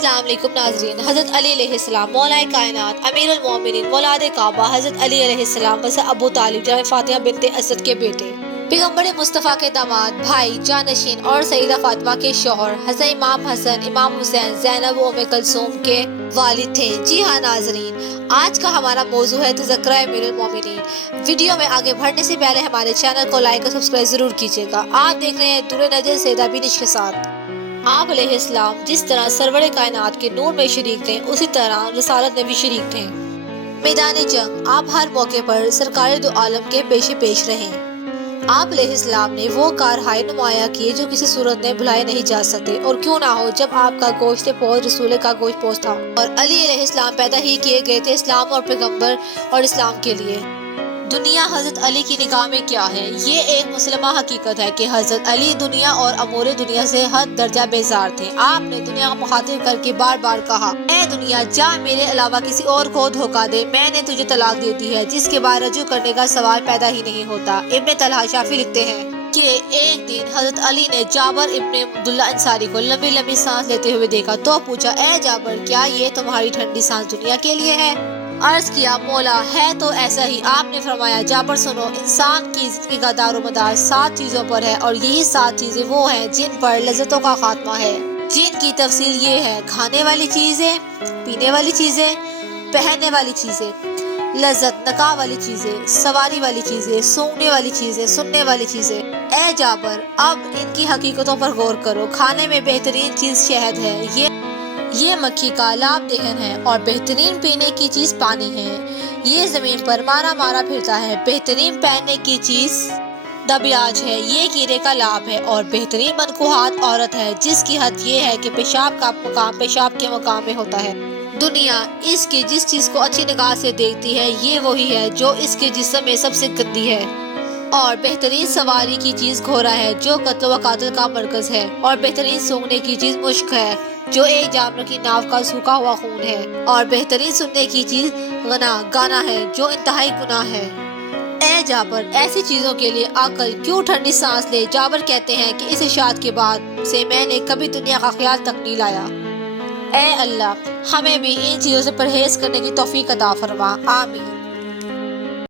السلام علیکم ناظرین، حضرت علی علیہ السلام مولائے کائنات امیر المومنین مولاد کعبہ حضرت علی علیہ السلام وزا ابو طالب جناب فاطمہ بنت اسد کے بیٹے، پیغمبر مصطفیٰ کے داماد، بھائی، جانشین اور سیدہ فاطمہ کے شوہر حضرت امام حسن، امام حسین، زینب و ام کلثوم کے والد تھے۔ جی ہاں ناظرین، آج کا ہمارا موضوع ہے تذکرہ امیر المومنین۔ ویڈیو میں آگے بڑھنے سے پہلے ہمارے چینل کو لائک اور سبسکرائب ضرور کیجیے گا۔ آپ دیکھ رہے ہیں دور نظر سیدہ بینش کے ساتھ۔ آپ علیہ السلام جس طرح سرور کائنات کے نور میں شریک تھے، اسی طرح رسالت میں بھی شریک تھے۔ میدان جنگ آپ ہر موقع پر سرکار دو عالم کے پیش رہیں۔ آپ علیہ السلام نے وہ کارہائے نمایاں کیے جو کسی صورت میں بھلائے نہیں جا سکتے، اور کیوں نہ ہو جب آپ کا گوشت پوش رسول کا گوشت پوش تھا، اور علی علیہ السلام پیدا ہی کیے گئے تھے اسلام اور پیغمبر اور اسلام کے لیے۔ دنیا حضرت علی کی نگاہ میں کیا ہے؟ یہ ایک مسلمہ حقیقت ہے کہ حضرت علی دنیا اور امور دنیا سے حد درجہ بیزار تھے۔ آپ نے دنیا کو مخاطب کر کے بار بار کہا، اے دنیا جا میرے علاوہ کسی اور کو دھوکہ دے، میں نے تجھے طلاق دے دی ہے، جس کے بعد رجوع کرنے کا سوال پیدا ہی نہیں ہوتا۔ ابن طلحہ شافعی لکھتے ہیں کہ ایک دن حضرت علی نے جابر ابن عبداللہ انصاری کو لمبی لمبی سانس لیتے ہوئے دیکھا تو پوچھا، اے جابر کیا یہ تمہاری ٹھنڈی سانس دنیا کے لیے ہے؟ عرض کیا، مولا ہے تو ایسا ہی۔ آپ نے فرمایا، جابر سنو، انسان کی زندگی کا دار و مدار 7 چیزوں پر ہے، اور یہی 7 چیزیں وہ ہیں جن پر لذتوں کا خاتمہ ہے، جن کی تفصیل یہ ہے: کھانے والی چیزیں، پینے والی چیزیں، پہننے والی چیزیں، لذت نکاح والی چیزیں، سواری والی چیزیں، سونگنے والی چیزیں، سننے والی چیزیں۔ اے جابر اب ان کی حقیقتوں پر غور کرو۔ کھانے میں بہترین چیز شہد ہے، یہ مکھی کا لاب دہن ہے، اور بہترین پینے کی چیز پانی ہے، یہ زمین پر مارا پھرتا ہے۔ بہترین پہننے کی چیز دبیاج ہے، یہ کیڑے کا لاب ہے، اور بہترین منکوحات عورت ہے جس کی حد یہ ہے کہ پیشاب کا مقام پیشاب کے مقام میں ہوتا ہے۔ دنیا اس کی جس چیز کو اچھی نگاہ سے دیکھتی ہے، یہ وہی ہے جو اس کے جسم میں سب سے گندی ہے، اور بہترین سواری کی چیز گھوڑا ہے جو قتل و قاتل کا مرکز ہے، اور بہترین سونگنے کی چیز مشک ہے جو ایک جانور کی ناف کا سوکھا ہوا خون ہے، اور بہترین سننے کی چیز گانا ہے جو انتہائی گناہ ہے۔ اے جابر ایسی چیزوں کے لیے عقل کیوں ٹھنڈی سانس لے؟ جابر کہتے ہیں کہ اس ارشاد کے بعد سے میں نے کبھی دنیا کا خیال تک نہیں لایا۔ اے اللہ ہمیں بھی ان چیزوں سے پرہیز کرنے کی توفیق عطا فرما، آمین۔